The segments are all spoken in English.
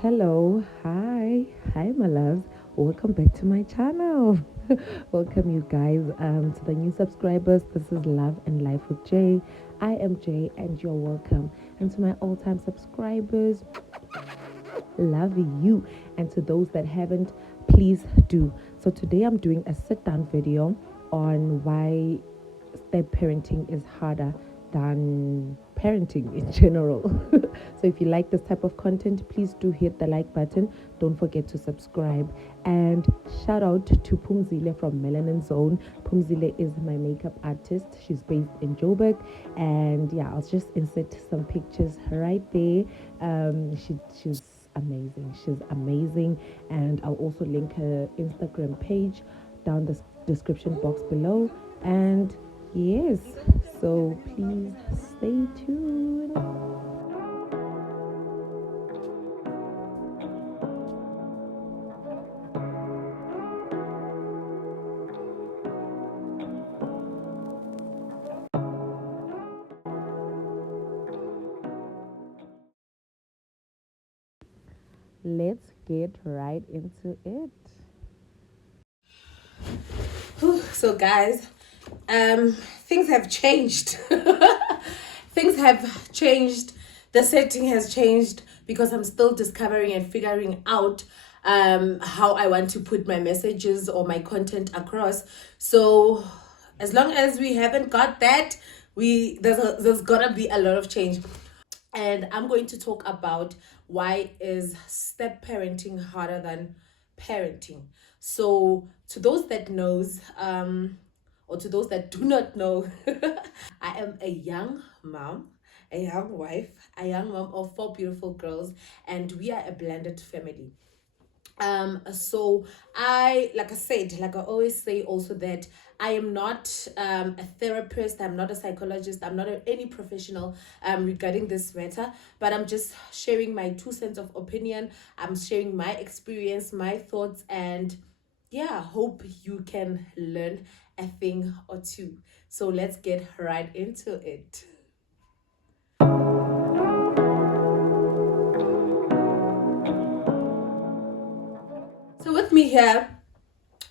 Hello, hi, my loves. Welcome back to my channel. Welcome, you guys, to the new subscribers. This is Love and Life with Jay. I am Jay, and you're welcome. And to my all-time subscribers, love you. And to those that haven't, please do. So today I'm doing a sit-down video on why step parenting is harder than parenting in general. So if you like this type of content, please do hit the like button. Don't forget to subscribe. And shout out to Pumzile from Melanin Zone. Pumzile is my makeup artist. She's based in Joburg. And yeah, I'll just insert some pictures right there. She's amazing. She's amazing. And I'll also link her Instagram page down the description box below. And yes, so please stay tuned. Let's get right into it. So guys, things have changed. Things have changed. The setting has changed because I'm still discovering and figuring out how I want to put my messages or my content across. So as long as we haven't got that, there's gonna be a lot of change. And I'm going to talk about why is step parenting harder than parenting. So to those that knows, or to those that do not know, I am a young mom, a young wife, a young mom of four beautiful girls, and we are a blended family. So like I said, like I always say also, that I am not a therapist, I'm not a psychologist, I'm not any professional regarding this matter, but I'm just sharing my 2 cents of opinion. I'm sharing my experience, my thoughts, and yeah, hope you can learn a thing or two. So let's get right into it. So with me here,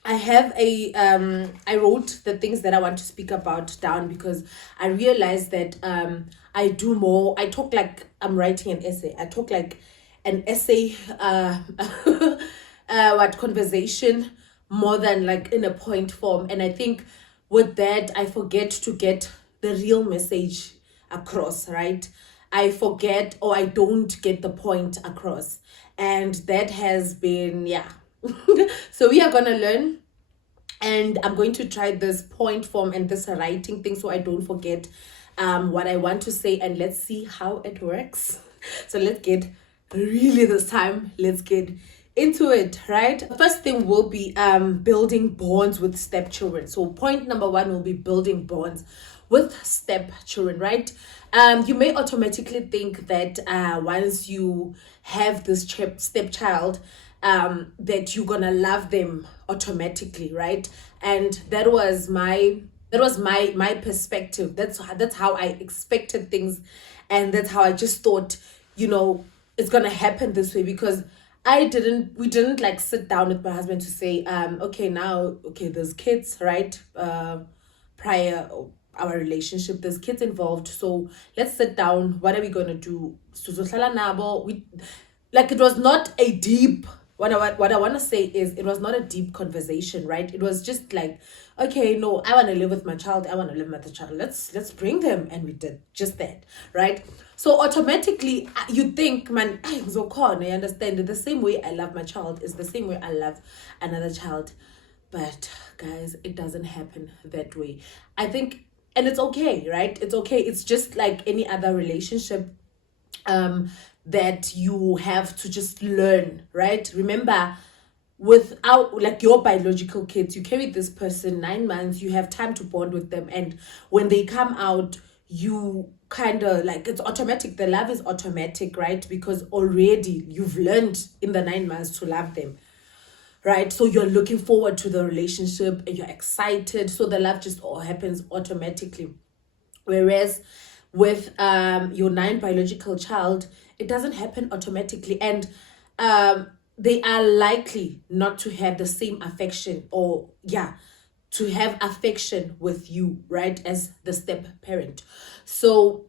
I have I wrote the things that I want to speak about down, because I realized that I talk like I'm writing an essay. I talk like an essay what conversation, more than like in a point form. And I think with that I forget to get the real message across, right? I forget, or I don't get the point across. And that has been, yeah. So we are gonna learn, and I'm going to try this point form and this writing thing so I don't forget what I want to say, and let's see how it works. So let's get, really this time, let's get into it, right? The first thing will be building bonds with stepchildren. So point number one will be building bonds with stepchildren, right? You may automatically think that once you have this stepchild, that you're gonna love them automatically, right? And that was my perspective. That's how I expected things, and that's how I just thought, it's gonna happen this way, because we didn't like sit down with my husband to say, okay, now, okay, there's kids, right? Prior our relationship, there's kids involved, so let's sit down. What are we gonna do? Sizohlala nabo. Like, it was not a deep, what I want to say is, it was not a deep conversation, right? It was just like, okay, no, I want to live with my child, I want to live with the child, let's bring them. And we did just that, right? So automatically you think, man, so you understand, the same way I love my child is the same way I love another child. But guys, it doesn't happen that way, I think. And it's okay, right? It's okay. It's just like any other relationship that you have to just learn, right? Remember, without, like, your biological kids, you carry this person 9 months, you have time to bond with them, and when they come out, you kind of like, it's automatic, the love is automatic, right? Because already you've learned in the 9 months to love them, right? So you're looking forward to the relationship and you're excited, so the love just all happens automatically. Whereas with your 9 biological child, it doesn't happen automatically. And they are likely not to have the same affection, or yeah, to have affection with you, right, as the step parent. So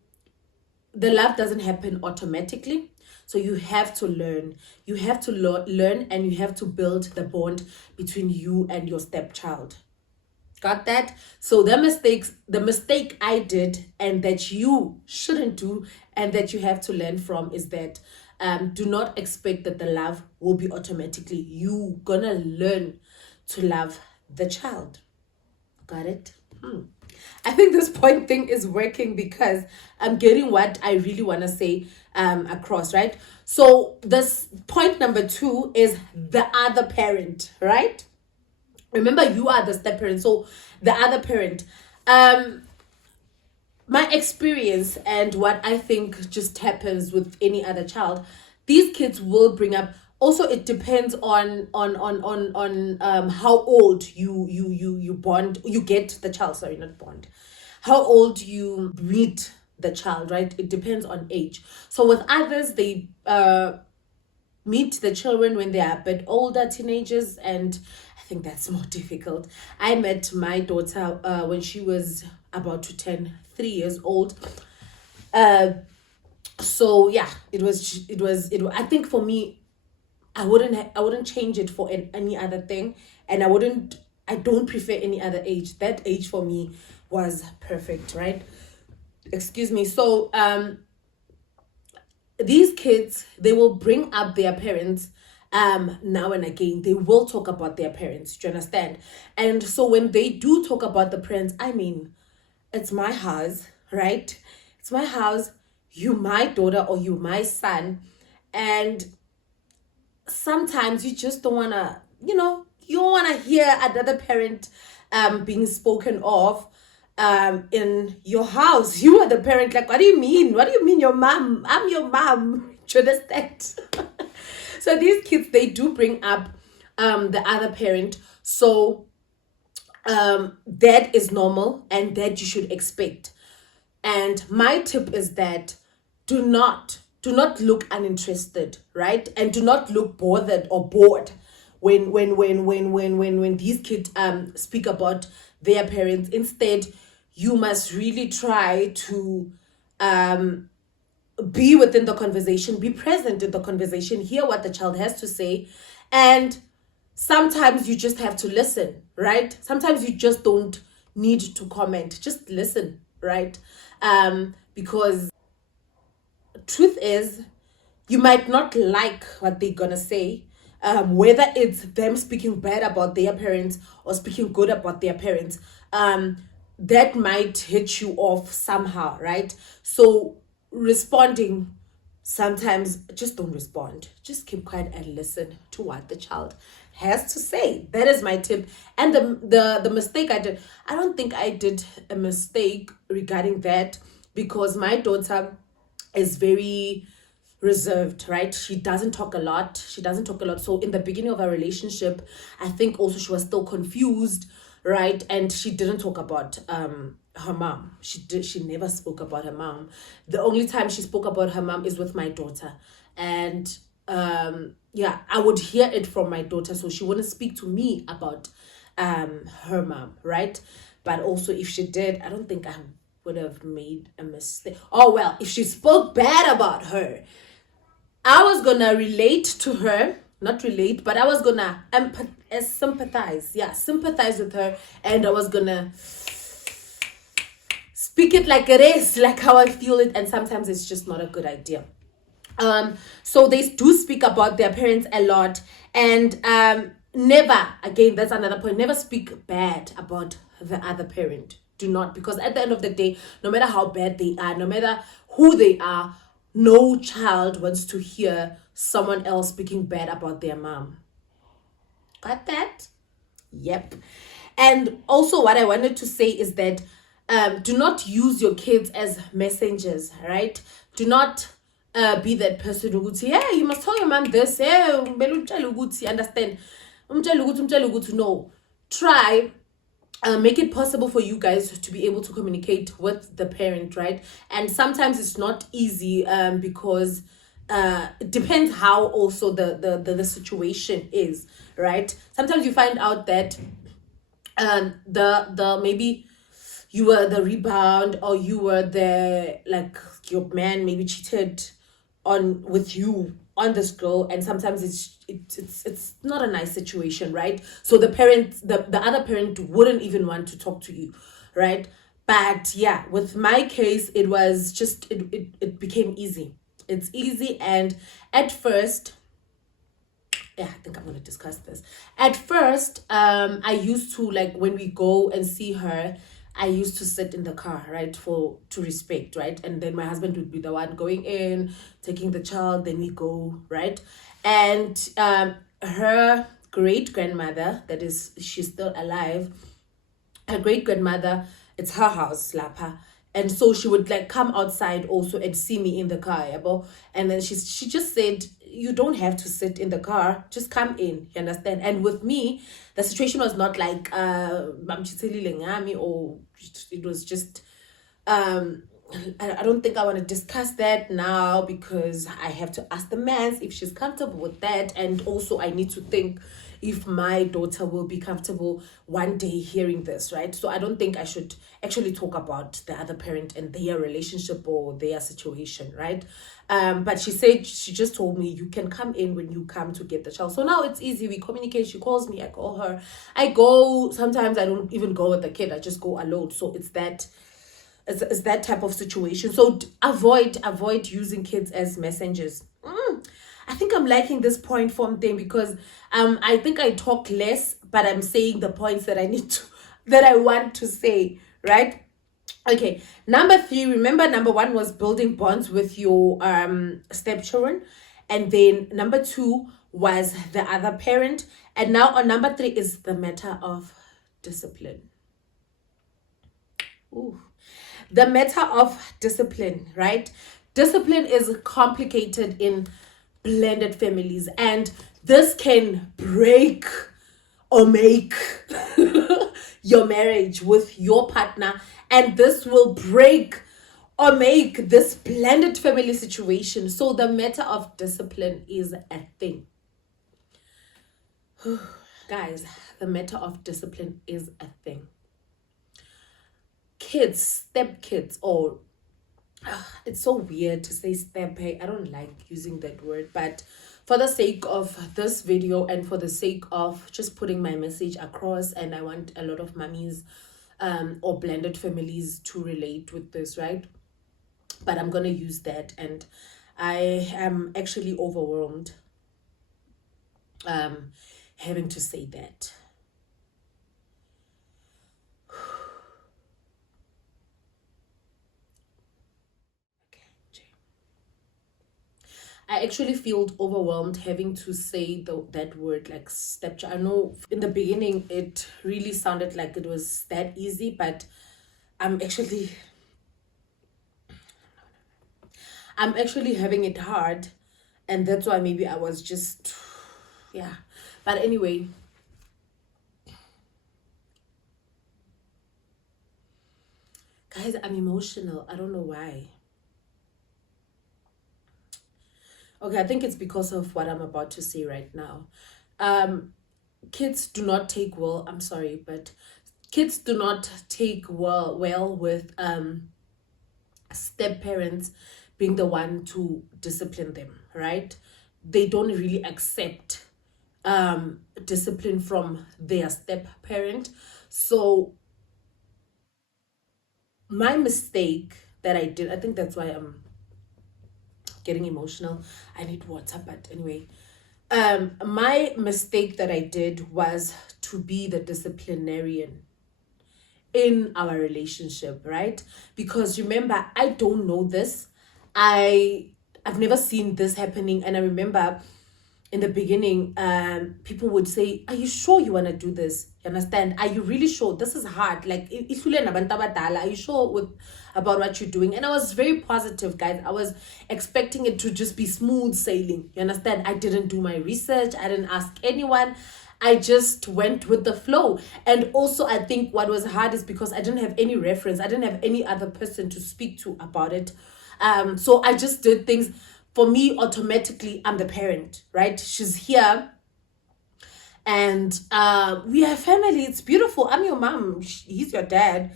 the love doesn't happen automatically. So you have to learn. You have to learn, and you have to build the bond between you and your stepchild. Got that? So the mistake I did, and that you shouldn't do, and that you have to learn from, is that do not expect that the love will be automatically. You gonna learn to love the child. Got it? I think this point thing is working because I'm getting what I really want to say across, right? So this point number 2 is the other parent, right? Remember, you are the step parent, so the other parent. My experience and what I think just happens with any other child, these kids will bring up. Also, it depends on how old you bond, you get the child. Sorry, not bond. How old you meet the child, right? It depends on age. So with others, they meet the children when they are a bit older, teenagers, and I think that's more difficult. I met my daughter when she was about to turn 3 years old. So yeah, I think for me, I wouldn't change it for any other thing, and I don't prefer any other age. That age for me was perfect, right? Excuse me. So these kids, they will bring up their parents now and again. They will talk about their parents. Do you understand? And so when they do talk about the parents, I mean, it's my house, right? It's my house. You my daughter, or you my son. And sometimes you just don't want to, you don't want to hear another parent being spoken of in your house. You are the parent. Like, what do you mean? What do you mean your mom? I'm your mom. Do you understand? So these kids, they do bring up the other parent. So that is normal, and that you should expect. And my tip is that do not look uninterested, right? And do not look bothered or bored when these kids speak about their parents. Instead, you must really try to be within the conversation, be present in the conversation, hear what the child has to say. And sometimes you just have to listen, right? Sometimes you just don't need to comment, just listen, right? Because truth is, you might not like what they're gonna say, whether it's them speaking bad about their parents or speaking good about their parents. That might hit you off somehow, right? So responding, sometimes just don't respond, just keep quiet and listen to what the child has to say. That is my tip. And the mistake I did, I don't think I did a mistake regarding that, because my daughter is very reserved, right? She doesn't talk a lot. So in the beginning of our relationship, I think also she was still confused, right? And she didn't talk about her mom. She never spoke about her mom. The only time she spoke about her mom is with my daughter. And yeah, I would hear it from my daughter, so she wouldn't speak to me about her mom, right? But also, if she did, I don't think I would have made a mistake. Oh well, if she spoke bad about her, I was gonna relate to her, not relate, but I was gonna sympathize. Yeah, sympathize with her, and I was gonna speak it like it is, like how I feel it, and sometimes it's just not a good idea. So they do speak about their parents a lot, and never, again, that's another point, never speak bad about the other parent. Do not, because at the end of the day, no matter how bad they are, no matter who they are, no child wants to hear someone else speaking bad about their mom. Got that? Yep. And also, what I wanted to say is that do not use your kids as messengers, right? Do not be that person who would say, hey, you must tell your mom this. Hey, understand? No. Try make it possible for you guys to be able to communicate with the parent, right? And sometimes it's not easy because it depends how also the situation is, right? Sometimes you find out that the maybe you were the rebound, or you were the, like, your man maybe cheated on with you on this girl, and sometimes it's not a nice situation, right? So the other parent wouldn't even want to talk to you, right? But yeah, with my case, it was just it became easy. It's easy. And at first, yeah, I think I'm gonna discuss this. At first, I used to, like, when we go and see her, I used to sit in the car, right, for to respect, right, and then my husband would be the one going in, taking the child, then we go, right, and her great grandmother, that is, she's still alive, her great grandmother, it's her house, Lapa. And so she would like come outside also and see me in the car, yabo. And then she just said, you don't have to sit in the car, just come in, you understand? And with me, the situation was not like or it was just I don't think I want to discuss that now, because I have to ask the man if she's comfortable with that. And also, I need to think if my daughter will be comfortable one day hearing this, right? So I don't think I should actually talk about the other parent and their relationship or their situation, right? But she said, she just told me, you can come in when you come to get the child. So now it's easy. We communicate. She calls me, I call her. I go, sometimes I don't even go with the kid. I just go alone. So it's that type of situation. So avoid using kids as messengers. I think I'm liking this point form thing, because I think I talk less, but I'm saying the points that I need to that I want to say, right? Okay, number 3, remember number 1 was building bonds with your stepchildren, and then number 2 was the other parent, and now on number 3 is the matter of discipline. Ooh. The matter of discipline, right? Discipline is complicated in blended families, and this can break or make your marriage with your partner, and this will break or make this blended family situation. So the matter of discipline is a thing. Guys, the matter of discipline is a thing. Kids, step kids, or it's so weird to say step. I don't like using that word, but for the sake of this video and for the sake of just putting my message across, and I want a lot of mummies or blended families to relate with this, right? But I'm gonna use that, and I am actually overwhelmed having to say that. I actually feel overwhelmed having to say that word, like stepchild. I know in the beginning it really sounded like it was that easy, but I'm actually having it hard, and that's why maybe I was just, yeah. But anyway, guys, I'm emotional. I don't know why. Okay, I think it's because of what I'm about to say right now. Kids do not take well, I'm sorry, but kids do not take well with step parents being the one to discipline them, right? They don't really accept discipline from their step parent. So my mistake that I did, I think that's why I'm getting emotional. I need water, but anyway, my mistake that I did was to be the disciplinarian in our relationship, right? Because remember, I don't know this. I've never seen this happening, and I remember in the beginning, people would say, are you sure you want to do this? You understand? Are you really sure? This is hard. Like, are you sure about what you're doing? And I was very positive, guys. I was expecting it to just be smooth sailing. You understand? I didn't do my research. I didn't ask anyone. I just went with the flow. And also, I think what was hard is because I didn't have any reference. I didn't have any other person to speak to about it. So I just did things for me, automatically, I'm the parent, right? She's here, and we are family. It's beautiful. I'm your mom. He's your dad.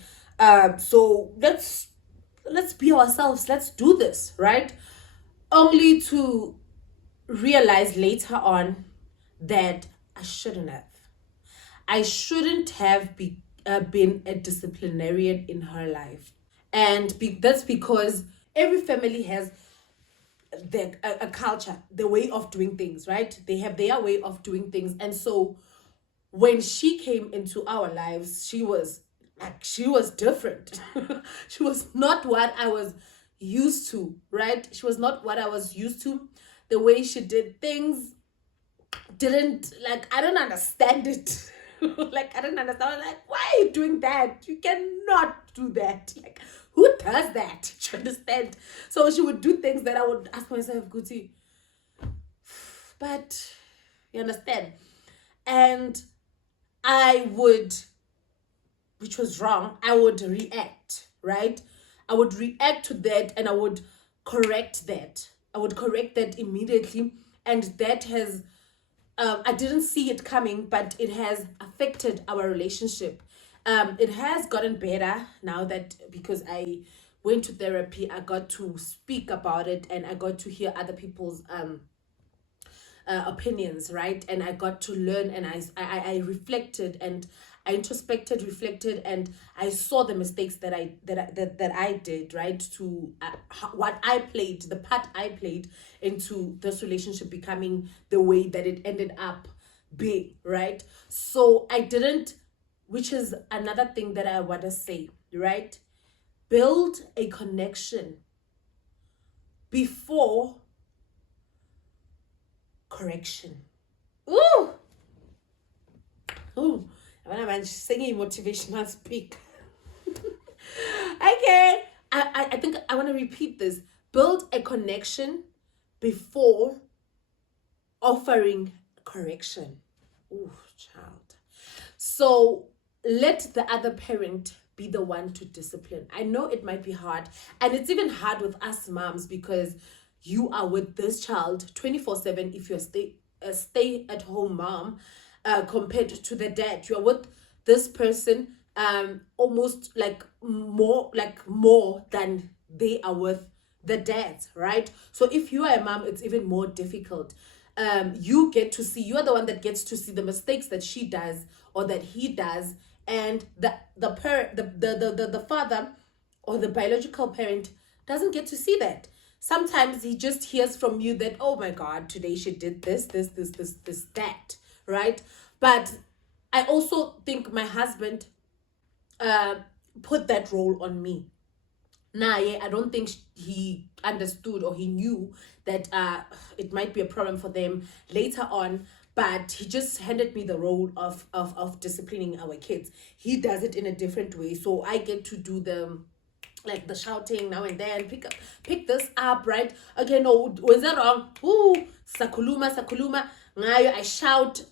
So let's be ourselves. Let's do this, right? Only to realize later on that I shouldn't have. I shouldn't have been a disciplinarian in her life, and that's because every family has a culture, the way of doing things, right? They have their way of doing things, and so when she came into our lives, she was different. She was not what I was used to, right? She was not what I was used to. The way she did things didn't, like, I don't understand it. Like, I don't understand. I was like, why are you doing that? You cannot do that. Like, who does that? Do you understand? So she would do things that I would ask myself, Guti, but you understand? And I would, which was wrong, I would react, right? I would react to that, and I would correct that. I would correct that immediately. And that has, I didn't see it coming, but it has affected our relationship. It has gotten better now that, because I went to therapy, I got to speak about it, and I got to hear other people's opinions, right? And I got to learn, and I reflected, and I introspected, reflected, and I saw the mistakes that I did, right? To what I played, the part I played into this relationship becoming the way that it ended up being, right? So I didn't, which is another thing that I want to say, right? Build a connection before correction. Ooh, ooh. When I'm singing motivational speak. Okay. I think I want to repeat this. Build a connection before offering correction. Ooh, child. So let the other parent be the one to discipline. I know it might be hard, and it's even hard with us moms because you are with this child 24/7 if you're a stay at home mom, compared to the dad. You're with this person almost more than they are with the dads, right? So if you are a mom, it's even more difficult. You're the one that gets to see the mistakes that she does or that he does, and the father or the biological parent doesn't get to see that. Sometimes he just hears from you that, oh my God, today she did this, that, right? But I also think my husband put that role on me. Nah, yeah, I don't think he understood or he knew that it might be a problem for them later on. But he just handed me the role of disciplining our kids. He does it in a different way, so I get to do the shouting now and then. Pick this up, right? Okay, no, was that wrong? Ooh, sakuluma. Ngayo, I shout.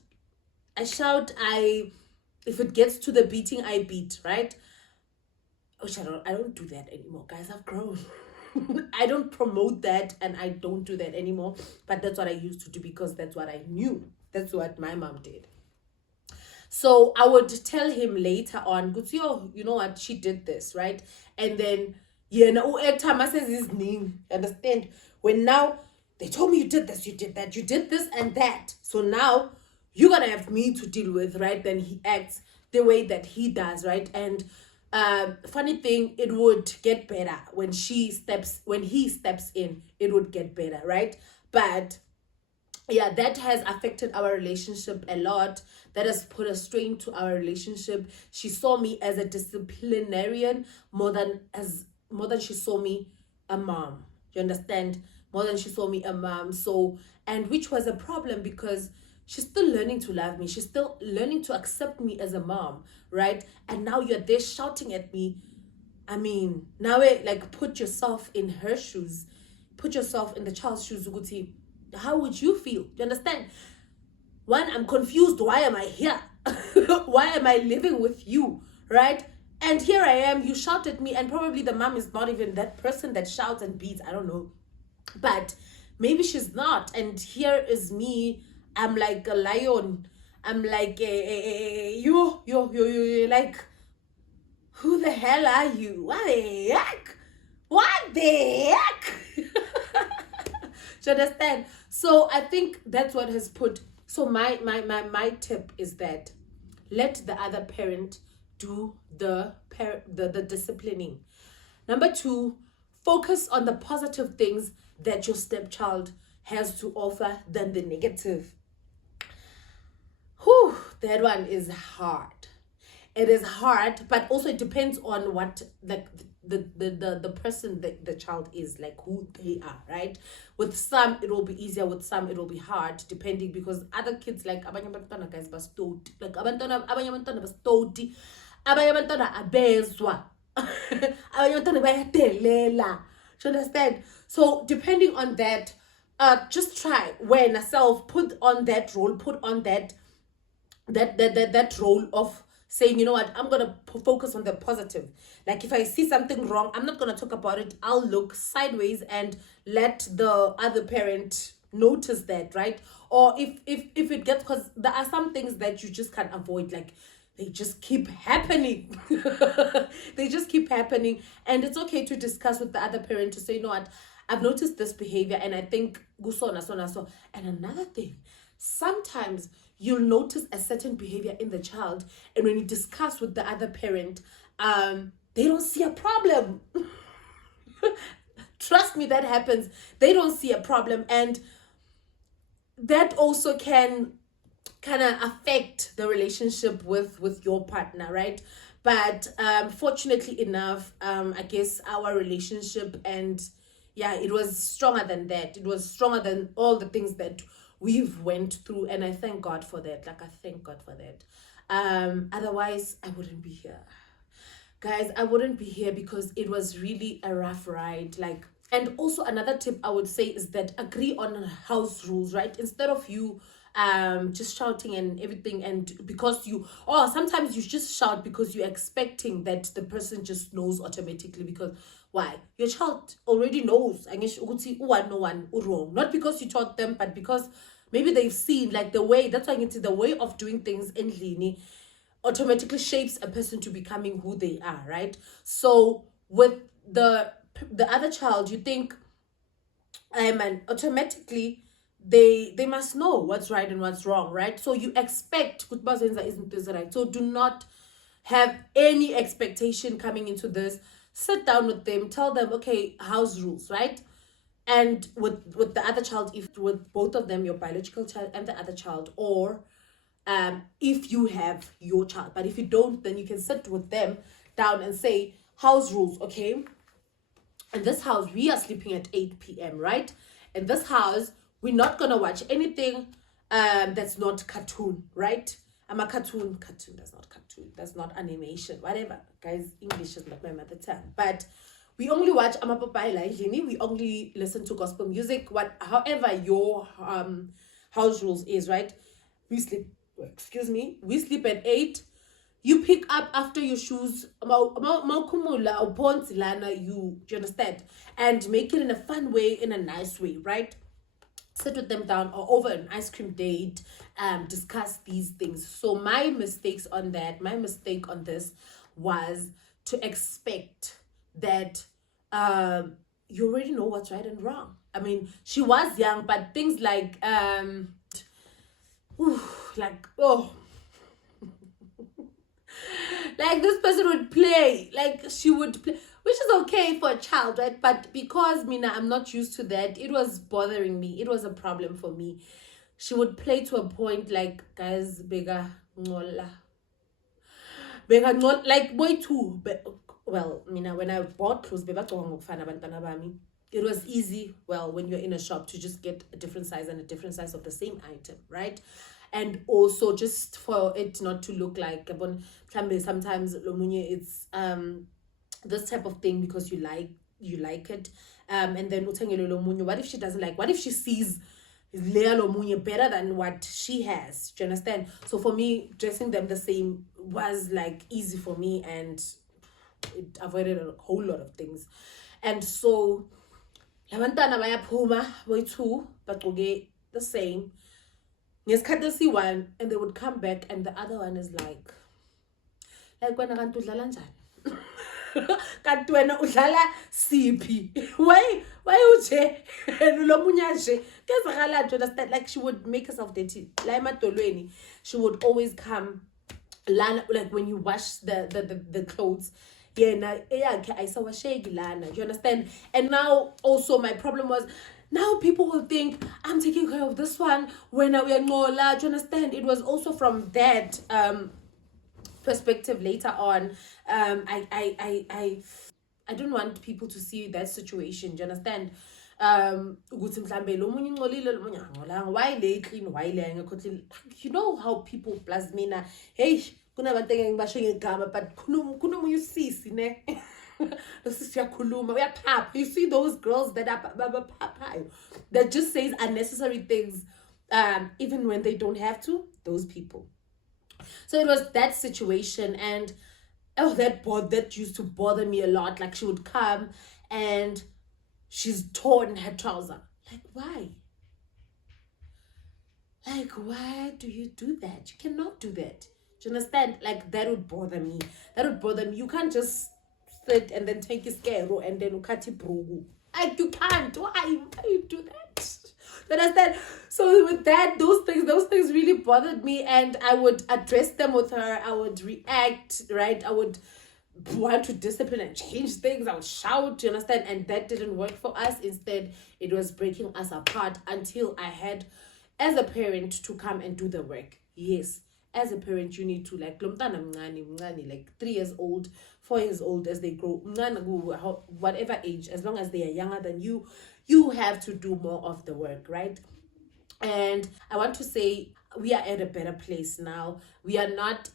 If it gets to the beating, I beat, right? Which I don't do that anymore, guys. I've grown. I don't promote that, and I don't do that anymore. But that's what I used to do because that's what I knew. That's what my mom did. So I would tell him later on, Gutio, you know what, she did this, right? And then, yeah, no, time says his name. Understand? When now they told me you did this, you did that, you did this and that. So now you're gonna have me to deal with, right? Then he acts the way that he does, right? And funny thing, it would get better when he steps in, it would get better, right? But yeah, that has affected our relationship a lot. That has put a strain to our relationship. She saw me as a disciplinarian more than she saw me a mom. You understand? More than she saw me a mom. So, and which was a problem because she's still learning to love me. She's still learning to accept me as a mom, right? And now you're there shouting at me. I mean, now put yourself in her shoes. Put yourself in the child's shoes, Uguti. How would you feel? You understand? One, I'm confused. Why am I here? Why am I living with you? Right? And here I am. You shout at me, and probably the mom is not even that person that shouts and beats. I don't know. But maybe she's not. And here is me, I'm like a lion, I'm like you like, who the hell are you? What the heck? What the heck? Do you understand? So I think that's what has put. So my tip is that let the other parent do the disciplining. Number two, focus on the positive things that your stepchild has to offer than the negative. Whew, that one is hard. It is hard, but also it depends on what the person that the child is, like who they are, right? With some it will be easier, with some it will be hard, depending, because other kids, like abanye abantwana guys bastoti, like abanye abantwana bastoti, abanye abantwana abezwa, abanye abantwana bayadelela. Do you understand? So depending on that, just try when self put on that role, put on that role of saying, you know what, I'm gonna focus on the positive. Like if I see something wrong, I'm not gonna talk about it, I'll look sideways and let the other parent notice that, right? Or if it gets, because there are some things that you just can't avoid, like they just keep happening. They just keep happening, and it's okay to discuss with the other parent to say, you know what, I've noticed this behavior and I think gusona sona so. And another thing, sometimes you'll notice a certain behavior in the child, and when you discuss with the other parent, they don't see a problem. Trust me, that happens. They don't see a problem, and that also can kind of affect the relationship with your partner, right? But fortunately enough, I guess our relationship, and yeah, it was stronger than that. It was stronger than all the things that we've went through, and I thank God for that. Like I thank God for that. Otherwise I wouldn't be here, guys. I wouldn't be here because it was really a rough ride. Like, and also another tip I would say is that agree on house rules, right? Instead of you just shouting and everything, and because you, or sometimes you just shout because you're expecting that the person just knows automatically. Because why? Your child already knows, I guess, no one wrong, not because you taught them, but because maybe they've seen, like, the way, that's why I the way of doing things in Lini automatically shapes a person to becoming who they are, right? So with the other child, you think, and automatically they must know what's right and what's wrong, right? So you expect good bazenza isn't this right. So do not have any expectation coming into this. Sit down with them, tell them, okay, house rules, right? And with the other child, if with both of them, your biological child and the other child, or if you have your child. But if you don't, then you can sit with them down and say, house rules, okay? In this house, we are sleeping at 8 p.m., right? In this house, we're not gonna watch anything that's not cartoon, right? I'm a cartoon. Cartoon, that's not cartoon. That's not animation. Whatever, guys. English is not my mother tongue. But we only watch Amapapai. We only listen to gospel music. However your house rules is, right? We sleep. Excuse me. We sleep at 8. You pick up after your shoes, you, do you understand? And make it in a fun way, in a nice way, right? Sit with them down, or over an ice cream date, discuss these things. So my mistake on this was to expect that you already know what's right and wrong. I mean, she was young, but things like like this person would play, like she would play, which is okay for a child, right? But because Mina, I'm not used to that, it was bothering me. It was a problem for me. She would play to a point, like, guys, bigger, like boy too. But well, Mina, when I bought clothes, it was easy, well, when you're in a shop, to just get a different size and a different size of the same item, right? And also just for it not to look like sometimes it's this type of thing because you like it, and then what if she doesn't like, what if she sees Lea Lomunye better than what she has? Do you understand? So for me, dressing them the same was like easy for me, and it avoided a whole lot of things. And so labantwana bayaphuma boyi-2 bagcoke the same ngesikhathi esi-1 and they would come back and the other one is like wena kanti udlala njani kanti wena udlala siphi why uje lo munye nje kezakala nje understand like she would make herself dirty la emadolweni she would always come lana like when you wash the clothes yena eyakhe ayisawasheki lana you understand and now also my problem was now people will think I'm taking care of this one when we are ngola do you understand it was also from that perspective later on I don't want people to see that situation do you understand ukuthi mhlambe lo munye ingcolile lo munye angolanga why le clean why le ngekho clean you know how people plus mina hey kunabantu engibasho ngegama but kunomunye usisi ne lo sisi uyakhuluma uyaphapha you see those girls that are babaphaphayo that just says unnecessary things even when they don't have to those people. So it was that situation and that used to bother me a lot. Like she would come and she's torn her trouser. Like why? Like why do you do that? You cannot do that. Do you understand? Like that would bother me. You can't just sit and then take your scare and then ukati brogu. Like you can't. Why you do that? Understand? So with that, those things really bothered me, and I would address them with her. I would react, right? I would want to discipline and change things. I would shout, you understand? And that didn't work for us. Instead, it was breaking us apart until I had, as a parent, to come and do the work. Yes, as a parent, you need to like like 3 years old, 4 years old as they grow, whatever age, as long as they are younger than you, you have to do more of the work, right? And I want to say we are at a better place now. We are not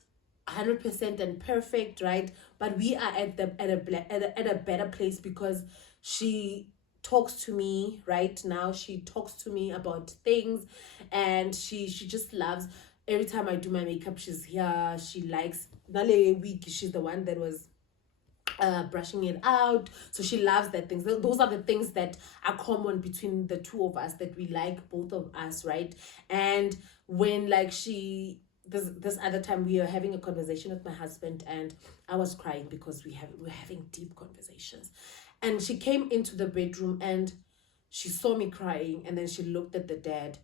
100% and perfect, right? But we are at a better place because she talks to me right now. She talks to me about things, and she just loves. Every time I do my makeup, she's here. She likes. Nale week, she's the one that was brushing it out, so she loves that things. Those are the things that are common between the two of us, that we like, both of us, right? And when like this other time we were having a conversation with my husband, and I was crying because we're having deep conversations, and she came into the bedroom and she saw me crying, and then she looked at the dad,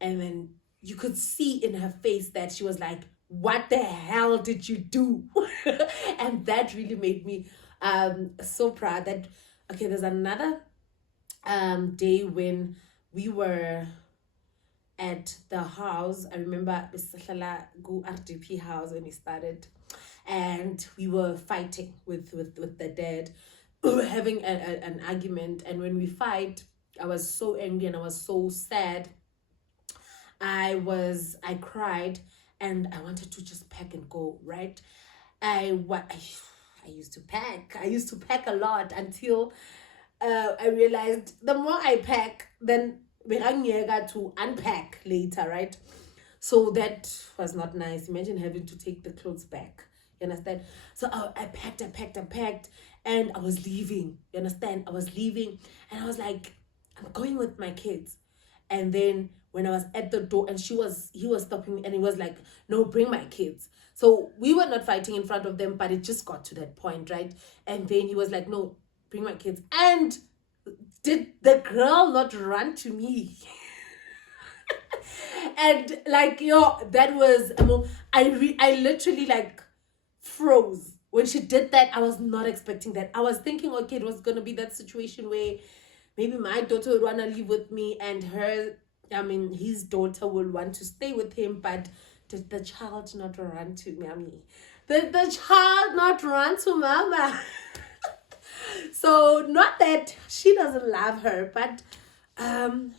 and then you could see in her face that she was like, what the hell did you do? And that really made me so proud that okay, there's another day when we were at the house. I remember go RDP house when we started, and we were fighting with the dad. We were having an argument, and when we fight, I was so angry and I was so sad. I cried and I wanted to just pack and go, right? I used to pack. I used to pack a lot until I realized the more I pack, then we got to unpack later, right? So that was not nice. Imagine having to take the clothes back. You understand? So I packed, and I was leaving. You understand? I was leaving, and I was like, I'm going with my kids. And then when I was at the door, and he was stopping me, and he was like, no, bring my kids. So we were not fighting in front of them, but it just got to that point, right? And then he was like, no, bring my kids. And did the girl not run to me? And like, that was, I literally like froze. When she did that, I was not expecting that. I was thinking, okay, it was going to be that situation where maybe my daughter would want to live with me, and his daughter will want to stay with him, but did the child not run to mommy? Did the child not run to mama? So not that she doesn't love her, but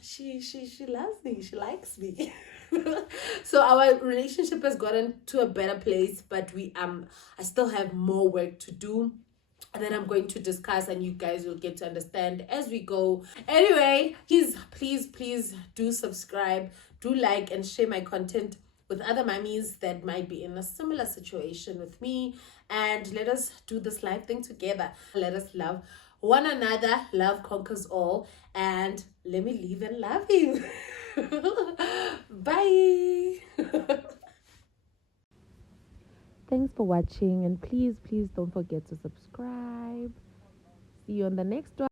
she loves me. She likes me. So our relationship has gotten to a better place, but I still have more work to do that I'm going to discuss, and you guys will get to understand as we go. Anyway, please do subscribe, do like, and share my content with other mummies that might be in a similar situation with me, and let us do this life thing together. Let us love one another. Love conquers all. And let me leave and love you. Bye. Thanks for watching, and please, please don't forget to subscribe. See you on the next one.